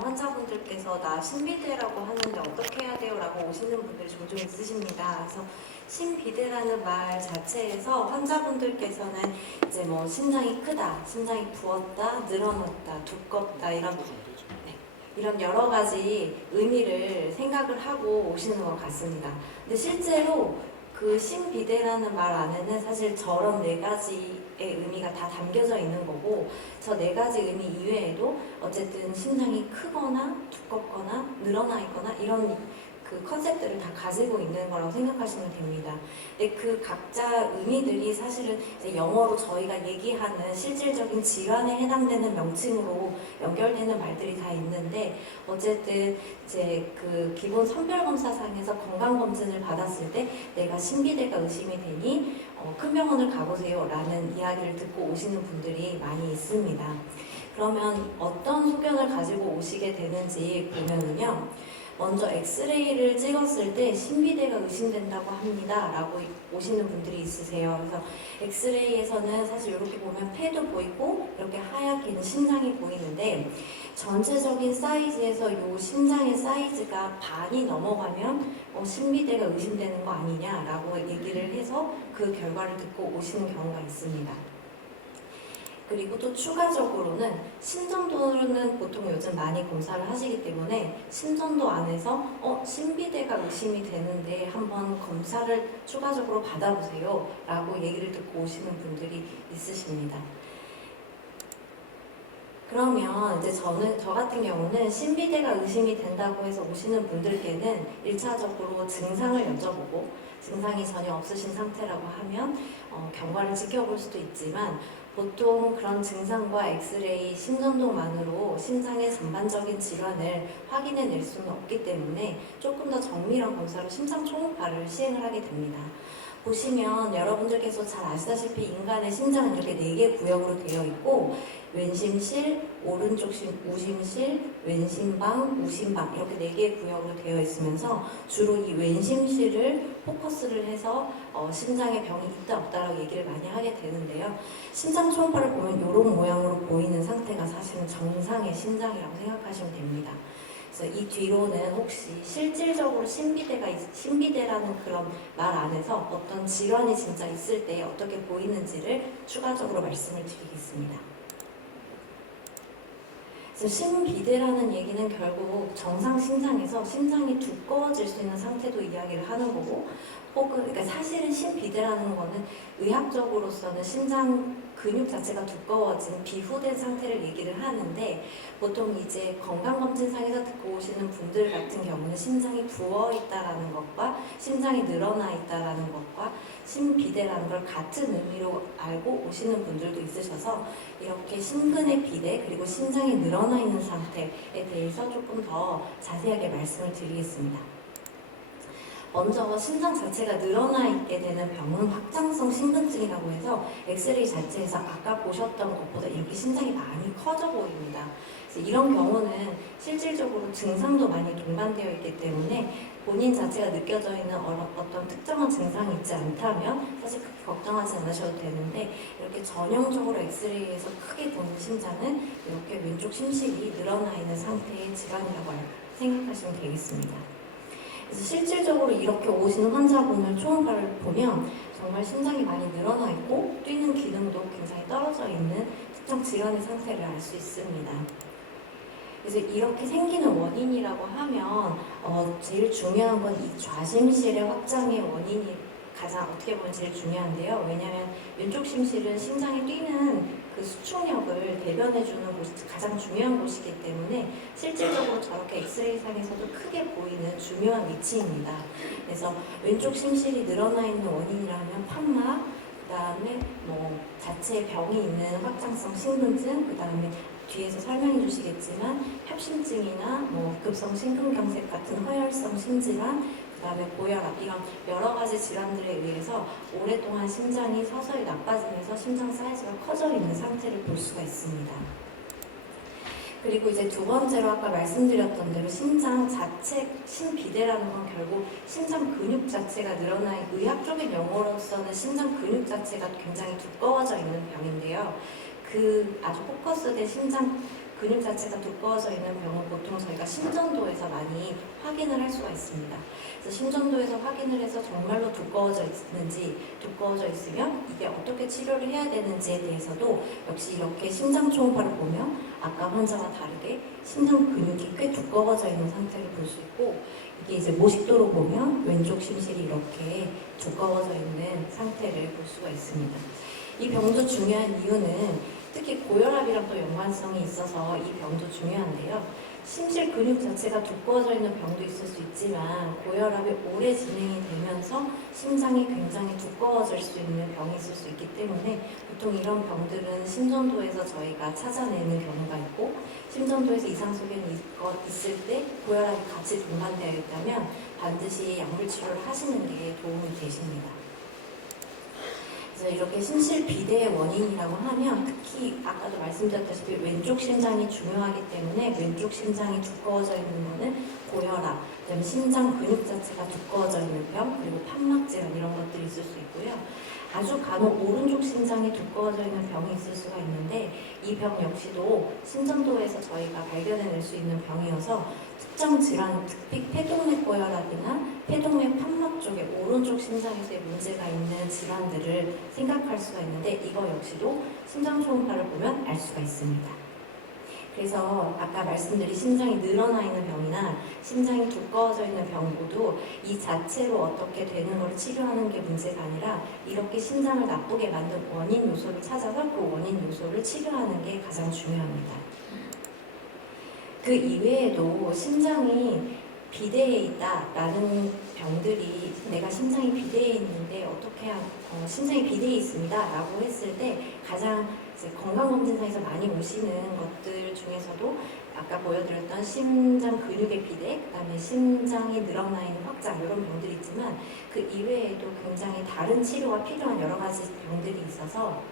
환자분들께서 나 신비대라고 하는데 어떻게 해야 돼요? 라고 오시는 분들이 종종 있으십니다. 그래서 신비대라는 말 자체에서 환자분들께서는 이제 뭐 심장이 크다, 심장이 부었다, 늘어났다, 두껍다 이런 이런 여러 가지 의미를 생각을 하고 오시는 것 같습니다. 근데 실제로 그 신비대라는 말 안에는 사실 저런 네 가지 의 의미가 다 담겨져 있는 거고 저 네 가지 의미 이외에도 어쨌든 심장이 크거나 두껍거나 늘어나 있거나 이런 그 컨셉들을 다 가지고 있는 거라고 생각하시면 됩니다. 근데 그 각자 의미들이 사실은 영어로 저희가 얘기하는 실질적인 질환에 해당되는 명칭으로 연결되는 말들이 다 있는데 어쨌든 이제 그 기본 선별검사상에서 건강검진을 받았을 때 내가 신비대가 의심이 되니 어, 큰 병원을 가보세요 라는 이야기를 듣고 오시는 분들이 많이 있습니다. 그러면 어떤 소견을 가지고 오시게 되는지 보면은요. 먼저 엑스레이를 찍었을 때 신비대가 의심된다고 합니다. 라고 오시는 분들이 있으세요. 그래서 엑스레이에서는 사실 이렇게 보면 폐도 보이고 이렇게 하얗게 는 심장이 보이는데 전체적인 사이즈에서 이 심장의 사이즈가 반이 넘어가면 어, 신비대가 의심되는 거 아니냐라고 얘기를 해서 그 결과를 듣고 오시는 경우가 있습니다. 그리고 또 추가적으로는 심전도는 보통 요즘 많이 검사를 하시기 때문에 심전도 안에서 어 신비대가 의심이 되는데 한번 검사를 추가적으로 받아보세요 라고 얘기를 듣고 오시는 분들이 있으십니다. 그러면 이제 저는 저 같은 경우는 신비대가 의심이 된다고 해서 오시는 분들께는 1차적으로 증상을 여쭤보고 증상이 전혀 없으신 상태라고 하면 어, 경과를 지켜볼 수도 있지만 보통 그런 증상과 엑스레이, 심전도만으로 심장의 전반적인 질환을 확인해 낼 수는 없기 때문에 조금 더 정밀한 검사로 심장 초음파를 시행을 하게 됩니다. 보시면 여러분들께서 잘 아시다시피 인간의 심장은 이렇게 네 개 구역으로 되어 있고 왼심실, 오른쪽 심, 우심실, 왼심방, 우심방 이렇게 네 개의 구역으로 되어 있으면서 주로 이 왼심실을 포커스를 해서 어, 심장에 병이 있다 없다라고 얘기를 많이 하게 되는데요. 심장 초음파를 보면 이런 모양으로 보이는 상태가 사실은 정상의 심장이라고 생각하시면 됩니다. 그래서 이 뒤로는 혹시 실질적으로 신비대가 있- 신비대라는 그런 말 안에서 어떤 질환이 진짜 있을 때 어떻게 보이는지를 추가적으로 말씀을 드리겠습니다. 그래서 신비대라는 얘기는 결국 정상 심장에서 심장이 두꺼워질 수 있는 상태도 이야기를 하는 거고 혹은 그러니까 사실은 신비대라는 거는 의학적으로서는 심장 근육 자체가 두꺼워진 비후된 상태를 얘기를 하는데 보통 이제 건강검진상에서 듣고 오시는 분들 같은 경우는 심장이 부어 있다라는 것과 심장이 늘어나 있다라는 것과 심비대라는 걸 같은 의미로 알고 오시는 분들도 있으셔서 이렇게 심근의 비대 그리고 심장이 늘어나 있는 상태에 대해서 조금 더 자세하게 말씀을 드리겠습니다. 먼저 심장 자체가 늘어나 있게 되는 병은 확장성 심근증이라고 해서 엑스레이 자체에서 아까 보셨던 것보다 이렇게 심장이 많이 커져 보입니다. 이런 경우는 실질적으로 증상도 많이 동반되어 있기 때문에 본인 자체가 느껴져 있는 어떤 특정한 증상이 있지 않다면 사실 그렇게 걱정하지 않으셔도 되는데 이렇게 전형적으로 엑스레이에서 크게 보는 심장은 이렇게 왼쪽 심실이 늘어나 있는 상태의 질환이라고 알- 생각하시면 되겠습니다. 실질적으로 이렇게 오시는 환자분을 초음파를 보면 정말 심장이 많이 늘어나 있고 뛰는 기능도 굉장히 떨어져 있는 특정 질환의 상태를 알 수 있습니다. 그래서 이렇게 생기는 원인이라고 하면 어, 제일 중요한 건 이 좌심실의 확장의 원인이 가장 어떻게 보면 제일 중요한데요. 왜냐하면 왼쪽 심실은 심장이 뛰는 그 수축력을 대변해주는 곳이 가장 중요한 곳이기 때문에 실질적으로 저렇게 엑스레이상에서도 크게 보이는 중요한 위치입니다. 그래서 왼쪽 심실이 늘어나 있는 원인이라면 판막, 그 다음에 뭐 자체 병이 있는 확장성 심근증, 그 다음에 뒤에서 설명해 주시겠지만 협심증이나 뭐 급성 심근경색 같은 허혈성 심질환, 그 다음에 고혈압 이런 여러 가지 질환들에 의해서 오랫동안 심장이 서서히 나빠지면서 심장 사이즈가 커져 있는 상태를 볼 수가 있습니다. 그리고 이제 두 번째로 아까 말씀드렸던 대로 심장 자체 심비대라는 건 결국 심장 근육 자체가 늘어나 의학적인 용어로서는 심장 근육 자체가 굉장히 두꺼워져 있는 병인데요. 그 아주 포커스된 심장 근육 자체가 두꺼워져 있는 병은 보통 저희가 심전도에서 많이 확인을 할 수가 있습니다. 그래서 심전도에서 확인을 해서 정말로 두꺼워져 있는지 두꺼워져 있으면 이게 어떻게 치료를 해야 되는지에 대해서도 역시 이렇게 심장 초음파를 보면 아까 환자와 다르게 심장 근육이 꽤 두꺼워져 있는 상태를 볼 수 있고 이게 이제 모식도로 보면 왼쪽 심실이 이렇게 두꺼워져 있는 상태를 볼 수가 있습니다. 이 병도 중요한 이유는 특히 고혈압이랑 또 연관성이 있어서 이 병도 중요한데요. 심실 근육 자체가 두꺼워져 있는 병도 있을 수 있지만 고혈압이 오래 진행이 되면서 심장이 굉장히 두꺼워질 수 있는 병이 있을 수 있기 때문에 보통 이런 병들은 심전도에서 저희가 찾아내는 경우가 있고 심전도에서 이상 소견이 있- 있을 때 고혈압이 같이 동반되어 있다면 반드시 약물 치료를 하시는 게 도움이 되십니다. 그래서 이렇게 심실 비대의 원인이라고 하면 특히 아까도 말씀드렸다시피 왼쪽 심장이 중요하기 때문에 왼쪽 심장이 두꺼워져 있는 거는 고혈압, 그다음에 심장 근육 자체가 두꺼워져 있는 병, 그리고 판막 질환 이런 것들이 있을 수 있고요. 아주 간혹 오른쪽 심장이 두꺼워져 있는 병이 있을 수가 있는데 이 병 역시도 심전도에서 저희가 발견해낼 수 있는 병이어서 특정 질환, 특히 폐동맥 고혈압이나 폐동맥 판막 쪽에 오른쪽 심장에서의 문제가 있는 질환들을 생각할 수가 있는데 이거 역시도 심장 초음파를 보면 알 수가 있습니다. 그래서 아까 말씀드린 심장이 늘어나 있는 병이나 심장이 두꺼워져 있는 병 모두 이 자체로 어떻게 되는 걸 치료하는 게 문제가 아니라 이렇게 심장을 나쁘게 만든 원인 요소를 찾아서 그 원인 요소를 치료하는 게 가장 중요합니다. 그 이외에도 심장이 비대해 있다라는 병들이 내가 심장이 비대해 있는데 어떻게 하, 어, 심장이 비대해 있습니다라고 했을 때 가장 이제 건강검진상에서 많이 오시는 것들 중에서도 아까 보여드렸던 심장 근육의 비대, 그다음에 심장이 늘어나 있는 확장 이런 병들이 있지만 그 이외에도 굉장히 다른 치료가 필요한 여러 가지 병들이 있어서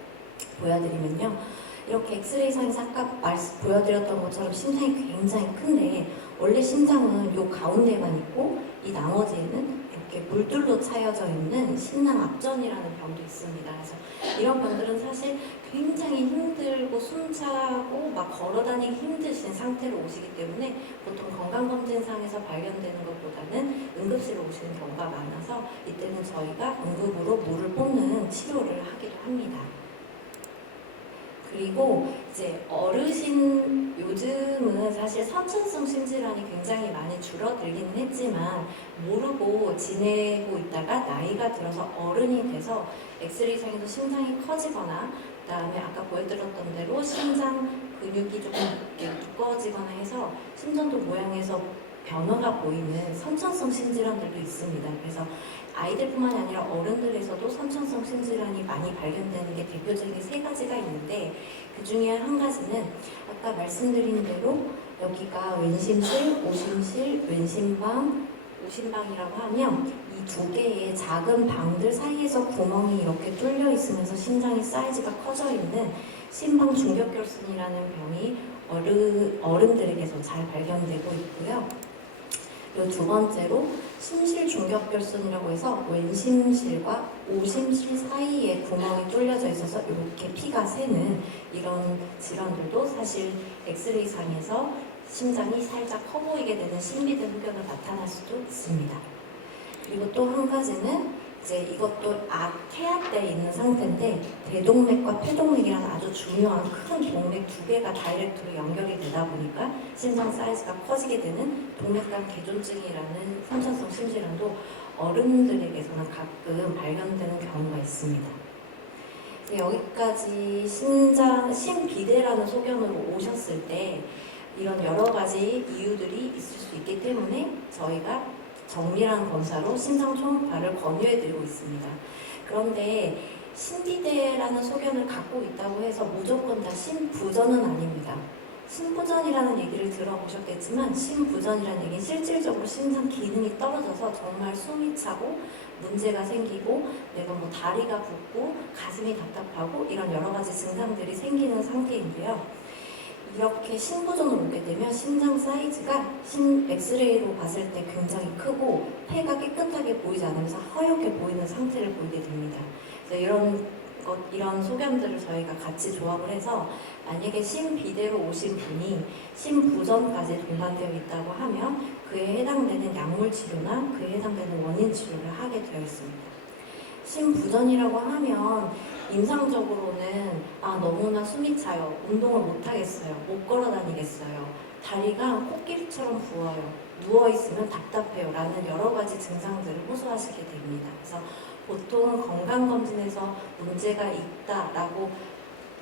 보여드리면요. 이렇게 엑스레이상에서 아까 말씀 보여드렸던 것처럼 심장이 굉장히 큰데 원래 심장은 요 가운데만 있고 이 나머지에는 이렇게 물들로 차여져 있는 심낭 압전이라는 병도 있습니다. 그래서 이런 병들은 사실 굉장히 힘들고 숨차고 막 걸어다니기 힘드신 상태로 오시기 때문에 보통 건강검진상에서 발견되는 것보다는 응급실로 오시는 경우가 많아서 이때는 저희가 응급으로 물을 뽑는 치료를 하기도 합니다. 그리고 이제 어르신 요즘은 사실 선천성 심질환이 굉장히 많이 줄어들기는 했지만 모르고 지내고 있다가 나이가 들어서 어른이 돼서 엑스레이상에서 심장이 커지거나 그다음에 아까 보여드렸던 대로 심장 근육이 조금 두꺼워지거나 해서 심전도 모양에서 변화가 보이는 선천성 심질환들도 있습니다. 그래서 아이들뿐만이 아니라 어른들에서도 선천성 심질환이 많이 발견되는 게 대표적인 세 가지가 있는데 그 중에 한 가지는 아까 말씀드린 대로 여기가 왼심실, 오심실, 왼심방, 오심방이라고 하면 이 두 개의 작은 방들 사이에서 구멍이 이렇게 뚫려 있으면서 심장의 사이즈가 커져 있는 심방 중격결순이라는 병이 어른, 어른들에게서 잘 발견되고 있고요. 그리고 두 번째로 심실 중격결순이라고 해서 왼심실과 오심실 사이에 구멍이 뚫려져 있어서 이렇게 피가 새는 이런 질환들도 사실 엑스레이상에서 심장이 살짝 커 보이게 되는 신비된 흡연을 나타날 수도 있습니다. 그리고 또 한 가지는 이제 이것도 아, 태아 때 있는 상태인데 대동맥과 폐동맥이라는 아주 중요한 큰 동맥 두 개가 다이렉트로 연결이 되다 보니까 심장 사이즈가 커지게 되는 동맥간 개존증이라는 선천성 심질환도 어른들에게서는 가끔 발견되는 경우가 있습니다. 여기까지 심장 심비대라는 소견으로 오셨을 때 이런 여러 가지 이유들이 있을 수 있기 때문에 저희가 정밀한 검사로 심장 초음파를 권유해드리고 있습니다. 그런데 신비대라는 소견을 갖고 있다고 해서 무조건 다 신부전은 아닙니다. 신부전이라는 얘기를 들어보셨겠지만 신부전이라는 얘기는 실질적으로 심장 기능이 떨어져서 정말 숨이 차고 문제가 생기고 내가 뭐 다리가 붓고 가슴이 답답하고 이런 여러 가지 증상들이 생기는 상태인데요. 이렇게 신부전을 오게 되면 심장 사이즈가 신 엑스레이로 봤을 때 굉장히 크고 폐가 깨끗하게 보이지 않으면서 허옇게 보이는 상태를 보이게 됩니다. 그래서 이런 것, 이런 소견들을 저희가 같이 조합을 해서 만약에 신비대로 오신 분이 신부전까지 동반되어 있다고 하면 그에 해당되는 약물 치료나 그에 해당되는 원인 치료를 하게 되어 있습니다. 신부전이라고 하면 임상적으로는 아 너무나 숨이 차요. 운동을 못 하겠어요. 못 걸어 다니겠어요. 다리가 코끼리처럼 부어요. 누워 있으면 답답해요. 라는 여러 가지 증상들을 호소하시게 됩니다. 그래서 보통 건강검진에서 문제가 있다라고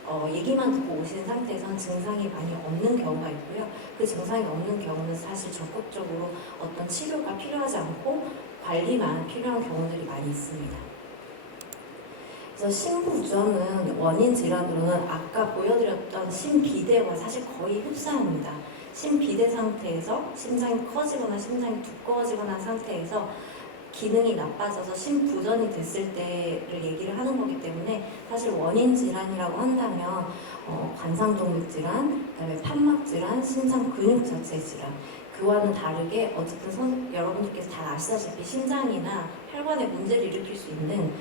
어, 얘기만 듣고 오시는 상태에선 증상이 많이 없는 경우가 있고요. 그 증상이 없는 경우는 사실 적극적으로 어떤 치료가 필요하지 않고 관리만 필요한 경우들이 많이 있습니다. 그래서 신부전은 원인 질환으로는 아까 보여드렸던 신비대와 사실 거의 흡사합니다. 신비대 상태에서 심장이 커지거나 심장이 두꺼워지거나 한 상태에서 기능이 나빠져서 신부전이 됐을 때를 얘기를 하는 거기 때문에 사실 원인 질환이라고 한다면 어, 관상동맥 질환, 그다음에 판막 질환, 심장 근육 자체 질환 그와는 다르게 어쨌든 선, 여러분들께서 잘 아시다시피 심장이나 혈관에 문제를 일으킬 수 있는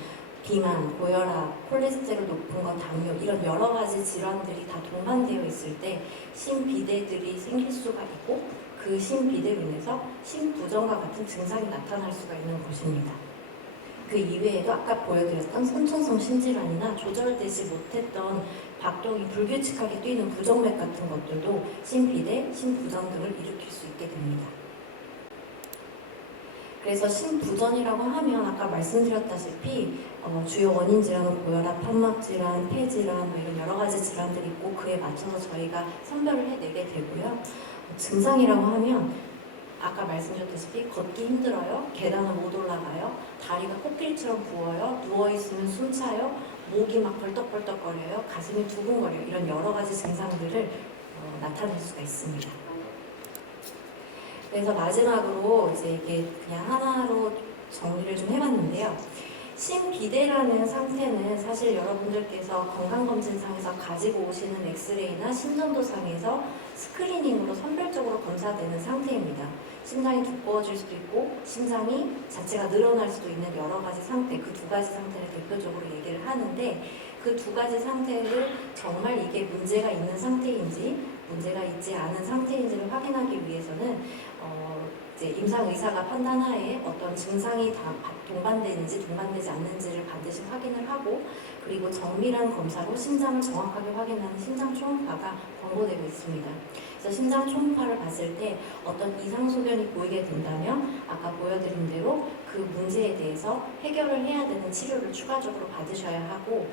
비만, 고혈압, 콜레스테롤 높은 것, 당뇨 이런 여러 가지 질환들이 다 동반되어 있을 때 신비대들이 생길 수가 있고 그 신비대로 인해서 신부전과 같은 증상이 나타날 수가 있는 것입니다. 그 이외에도 아까 보여드렸던 선천성 신질환이나 조절되지 못했던 박동이 불규칙하게 뛰는 부정맥 같은 것들도 신비대, 신부전 등을 일으킬 수 있게 됩니다. 그래서 신부전이라고 하면 아까 말씀드렸다시피 어, 주요 원인 질환은 고혈압, 판막 질환, 폐 질환 뭐 이런 여러 가지 질환들이 있고 그에 맞춰서 저희가 선별을 해내게 되고요. 증상이라고 하면 아까 말씀드렸다시피 걷기 힘들어요, 계단을 못 올라가요, 다리가 코끼리처럼 부어요, 누워 있으면 숨 차요, 목이 막 벌떡벌떡거려요, 가슴이 두근거려요. 이런 여러 가지 증상들을 어, 나타낼 수가 있습니다. 그래서 마지막으로 이제 이게 그냥 하나로 정리를 좀 해봤는데요. 신비대라는 상태는 사실 여러분들께서 건강검진상에서 가지고 오시는 엑스레이나 심전도상에서 스크리닝으로 선별적으로 검사되는 상태입니다. 심장이 두꺼워질 수도 있고 심장이 자체가 늘어날 수도 있는 여러 가지 상태, 그 두 가지 상태를 대표적으로 얘기를 하는데 그 두 가지 상태를 정말 이게 문제가 있는 상태인지 문제가 있지 않은 상태인지를 확인하기 위해서는 어, 이제 임상 의사가 판단하에 어떤 증상이 다 동반되는지 동반되지 않는지를 반드시 확인을 하고 그리고 정밀한 검사로 심장을 정확하게 확인하는 심장 초음파가 권고되고 있습니다. 그래서 심장 초음파를 봤을 때 어떤 이상 소견이 보이게 된다면 아까 보여드린 대로 그 문제에 대해서 해결을 해야 되는 치료를 추가적으로 받으셔야 하고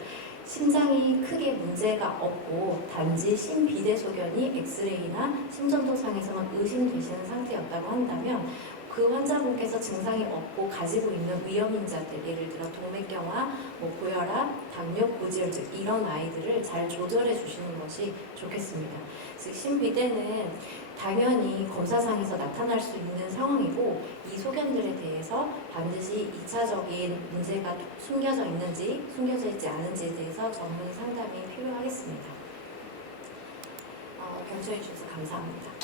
심장이 크게 문제가 없고 단지 심비대 소견이 엑스레이나 심전도상에서만 의심되시는 상태였다고 한다면 그 환자분께서 증상이 없고 가지고 있는 위험인자들 예를 들어 동맥경화, 뭐 고혈압, 당뇨, 고지혈증 이런 아이들을 잘 조절해 주시는 것이 좋겠습니다. 즉 신비대는 당연히 검사상에서 나타날 수 있는 상황이고 이 소견들에 대해서 반드시 2차적인 문제가 숨겨져 있는지 숨겨져 있지 않은지에 대해서 전문 상담이 필요하겠습니다. 어, 경청해 주셔서 감사합니다.